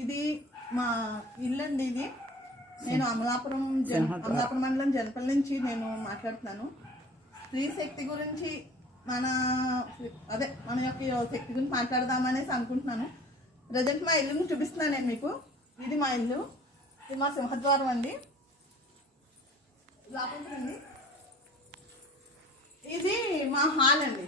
ఇది మా ఇల్లు అండి. ఇది నేను అమలాపురం మండలం జనపల్లి నుంచి నేను మాట్లాడుతున్నాను. స్త్రీ శక్తి గురించి మన యొక్క శక్తి గురించి మాట్లాడదామనేసి అనుకుంటున్నాను. ప్రజెంట్ మా ఇల్లుని చూపిస్తున్నాను నేను మీకు. ఇది మా ఇల్లు, ఇది మా సింహద్వారం అండి. లోపలికి ఇది మా హాల్ అండి.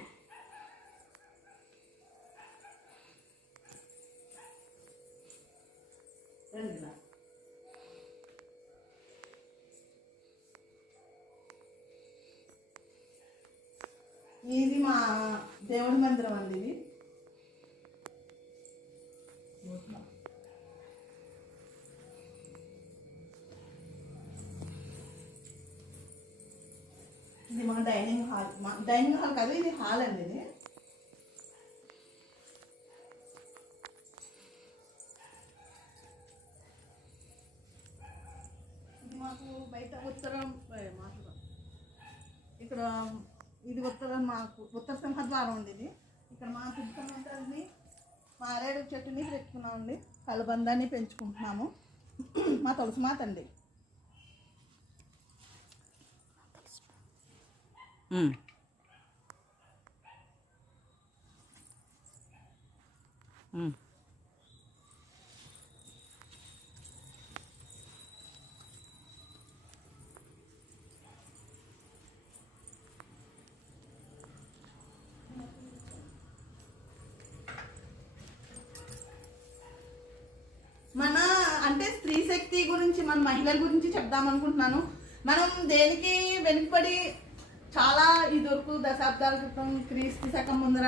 ఇది మా దేవుడి మందిరం అండి. ఇది మా డైనింగ్ హాల్ కాదు, ఇది హాల్ అండి. ఇది మాకు బయట ఉత్తరం ఇక్కడ ఇది ఉత్తర సింహద్వారం ఉంది. ఇది ఇక్కడ మా చుట్టుపక్కల మారేడు చెట్టుని పెట్టుకున్నామండి. కలబందాన్ని పెంచుకుంటున్నాము. మా తులసి మాత అండి. మన అంటే స్త్రీ శక్తి గురించి, మన మహిళల గురించి చెప్దామనుకుంటున్నాను. మనం దేనికి వెనుకబడి చాలా ఇదివరకు దశాబ్దాల క్రితం క్రీస్తు శకం ముందర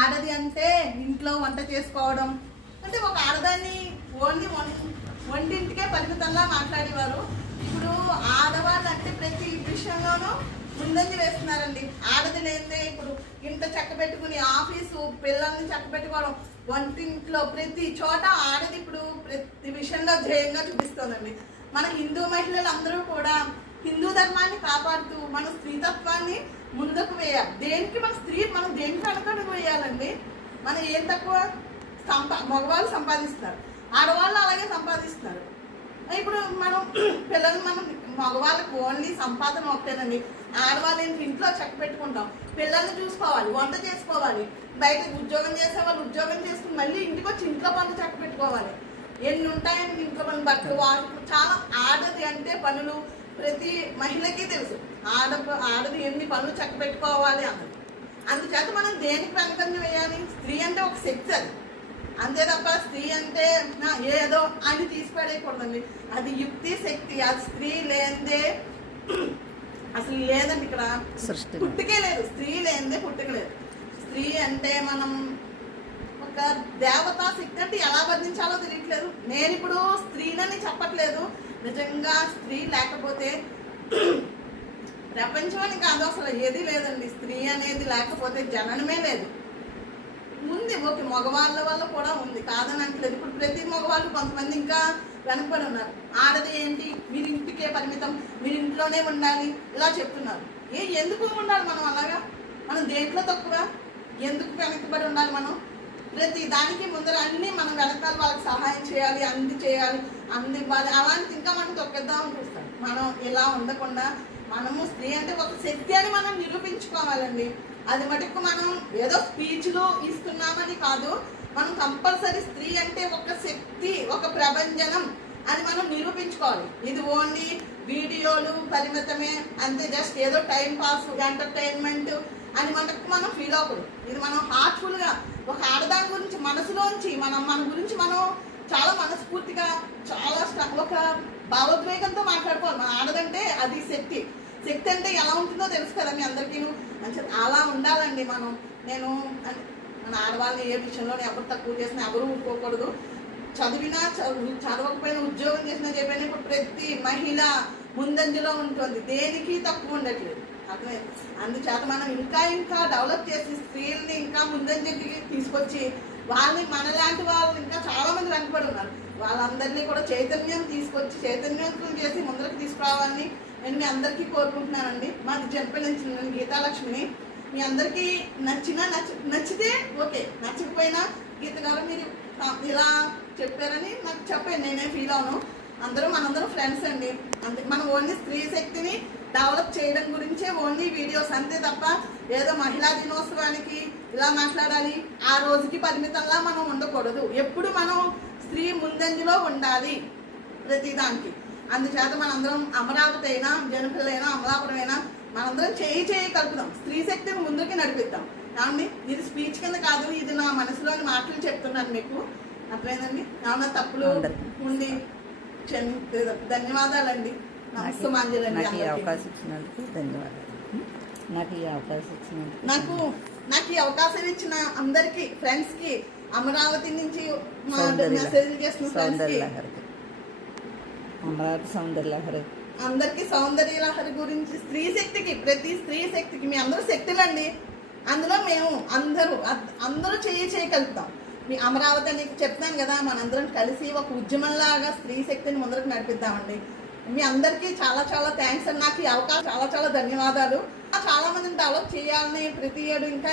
ఆడది అంటే ఇంట్లో వంట చేసుకోవడం, అంటే ఒక ఆడదాన్ని ఓన్లీ వంటింటికే పరిమితంగా మాట్లాడేవారు. ఇప్పుడు ఆడవాళ్ళు అంటే ప్రతి విషయంలోనూ ముందంజ వేస్తున్నారండి. ఆడది లేదే ఇప్పుడు ఇంత చక్క పెట్టుకుని ఆఫీసు పిల్లల్ని చక్క పెట్టుకోవడం, వంటింట్లో ప్రతి చోట ఆడది ఇప్పుడు ప్రతి విషయంలో ధ్యేయంగా చూపిస్తోందండి. మన హిందూ మహిళలు అందరూ కూడా హిందూ ధర్మాన్ని కాపాడుతూ మన స్త్రీతత్వాన్ని ముందుకు వేయాలి. మనం దేనికి వెనకడుగు వేయాలండి. మనం ఏం తక్కువ మగవాళ్ళు సంపాదిస్తున్నారు, ఆడవాళ్ళు అలాగే సంపాదిస్తున్నారు. ఇప్పుడు మనం మగవాళ్ళకి ఓన్లీ సంపాదన ఒకటేనండి. ఆడవాళ్ళు ఇంట్లో చక్క పెట్టుకుంటాం, పిల్లల్ని చూసుకోవాలి, వంట చేసుకోవాలి, బయట ఉద్యోగం చేసే వాళ్ళు ఉద్యోగం చేసుకుని మళ్ళీ ఇంటికి వచ్చి ఇంట్లో పనులు చక్క పెట్టుకోవాలి. ఎన్ని ఉంటాయని ఇంట్లో పనులు, బట్టలు, చాలా ఆడది అంటే పనులు ప్రతి మహిళకి తెలుసు. ఆడది ఎన్ని పనులు చక్క పెట్టుకోవాలి అన్నది. అందుచేత మనం దేనికి వెనకంజ వేయాలి? స్త్రీ అంటే ఒక శక్తి, అది అంతే తప్ప స్త్రీ అంటే ఏదో అని తీసిపడేయకూడదండి. అది యుక్తి శక్తి. అది స్త్రీ లేనిదే అసలు లేదండి. ఇక్కడ పుట్టుకే లేదు, స్త్రీ లేనిదే పుట్టుక లేదు. స్త్రీ అంటే మనం ఒక దేవతా శక్తి అంటే ఎలా వర్ణించాలో తెలియట్లేదు. నేను ఇప్పుడు స్త్రీలని చెప్పట్లేదు. నిజంగా స్త్రీ లేకపోతే ప్రపంచం అని కాదు, అసలు ఏది లేదండి. స్త్రీ అనేది లేకపోతే జననమే లేదు. ఉంది, ఓకే, మగవాళ్ళ వల్ల కూడా ఉంది, కాదని అంటలేదు. ఇప్పుడు ప్రతి మగవాళ్ళు కొంతమంది ఇంకా వెనకబడి ఉన్నారు. ఆడది ఏంటి, మీరు ఇంటికే పరిమితం, మీరు ఇంట్లోనే ఉండాలి, ఇలా చెప్తున్నారు. ఎందుకు ఉండాలి మనం అలాగా? మనం దేంట్లో తక్కువ? ఎందుకు వెనకబడి ఉండాలి? మనం ప్రతి దానికి ముందర అన్నీ మనం వెనకాల వాళ్ళకి సహాయం చేయాలి, అందివ్వాలి. అలాంటి ఇంకా మనం తొక్కేద్దామని చూస్తాం. మనం ఇలా ఉండకుండా మనము స్త్రీ అంటే ఒక శక్తి అని మనం నిరూపించుకోవాలండి. అది మటుకు మనం ఏదో స్పీచ్లు ఇస్తున్నామని కాదు, మనం కంపల్సరీ స్త్రీ అంటే ఒక శక్తి, ఒక ప్రభంజనం అని మనం నిరూపించుకోవాలి. ఇది ఓన్లీ వీడియోలు పరిమితమే అంతే, జస్ట్ ఏదో టైం పాస్, ఎంటర్టైన్మెంట్ అని మనం ఫీల్ అవ్వకూడదు. ఇది మనం హార్ట్ఫుల్గా ఒక ఆడదాని గురించి మనసులోంచి మన గురించి మనం చాలా మనస్ఫూర్తిగా చాలా ఒక భావోద్వేగంతో మాట్లాడుకోవాలి. మన ఆడదంటే అది శక్తి అంటే ఎలా ఉంటుందో తెలుసు కదా మీ అందరికీ. అలా ఉండాలండి మనం. మన ఆడవాళ్ళని ఏ విషయంలో ఎవరు తక్కువ చేసినా ఎవరు ఊరుకోకూడదు. చదవకపోయినా ఉద్యోగం చేసినా చెప్పినా ఇప్పుడు ప్రతి మహిళ ముందంజలో ఉంటుంది, దేనికి తక్కువ ఉండట్లేదు. అర్థమైంది. అందుచేత మనం ఇంకా డెవలప్ చేసి స్త్రీలని ఇంకా ముందంజకి తీసుకొచ్చి వాళ్ళని మనలాంటి వాళ్ళు ఇంకా చాలా మంది వెనకబడి ఉన్నారు, వాళ్ళందరినీ కూడా చైతన్యం తీసుకొచ్చి చైతన్యవంతం చేసి ముందరకు తీసుకురావాలని నేను మీ అందరికీ కోరుకుంటున్నానండి. మాది జనపల్లి నుంచి గీతాలక్ష్మిని. మీ అందరికీ నచ్చితే ఓకే, నచ్చకపోయినా గీత గారు మీరు ఇలా చెప్పారని నాకు చెప్పండి, నేనే ఫీల్ అవును. మనందరం ఫ్రెండ్స్ అండి. అందుకే మనం ఓన్లీ స్త్రీ శక్తిని డెవలప్ చేయడం గురించే ఓన్లీ వీడియోస్, అంతే తప్ప ఏదో మహిళా దినోత్సవానికి ఇలా మాట్లాడాలి ఆ రోజుకి పరిమితంలా మనం ఉండకూడదు. ఎప్పుడు మనం స్త్రీ ముందంజలో ఉండాలి ప్రతిదానికి. అందుచేత మనందరం అమరావతి అయినా, జనపిల్లైనా, అమలాపురం అయినా మనందరం చేయి కలుపుదాం, స్త్రీ శక్తిని ముందుకి నడిపిద్దాం. ఏమండి, ఇది స్పీచ్ కింద కాదు, ఇది నా మనసులోని మాటలు చెప్తున్నాను మీకు. అర్థమైందండి? ఏమన్నా తప్పులు ఉండి ధన్యవాదాలండి. నమస్తమాంజలండి. నాకు ఈ అవకాశం ఇచ్చినందుకు ధన్యవాదాలు. నాకు ఈ అవకాశం ఇచ్చిన అందరికి, ఫ్రెండ్స్ కి, అమరావతి నుంచి మెసేజ్ చేసిన ఫ్రెండ్స్ కి, అమరావతి సౌందర్యలహరి అందరికి, సౌందర్యలహరి గురించి, స్త్రీ శక్తికి, ప్రతి స్త్రీ శక్తికి మీ అందరూ శక్తులండి. అందులో మేము అందరూ చేయగలుగుతాం. మీ అమరావతి అని చెప్తాను కదా, మనందరం కలిసి ఒక ఉద్యమంలాగా స్త్రీ శక్తిని ముందరకు నడిపిద్దామండి. మీ అందరికీ చాలా చాలా థ్యాంక్స్ అండి. నాకు ఈ అవకాశం చాలా చాలా ధన్యవాదాలు. చాలా మందిని డెవలప్ చేయాలని ప్రతి ఏడు ఇంకా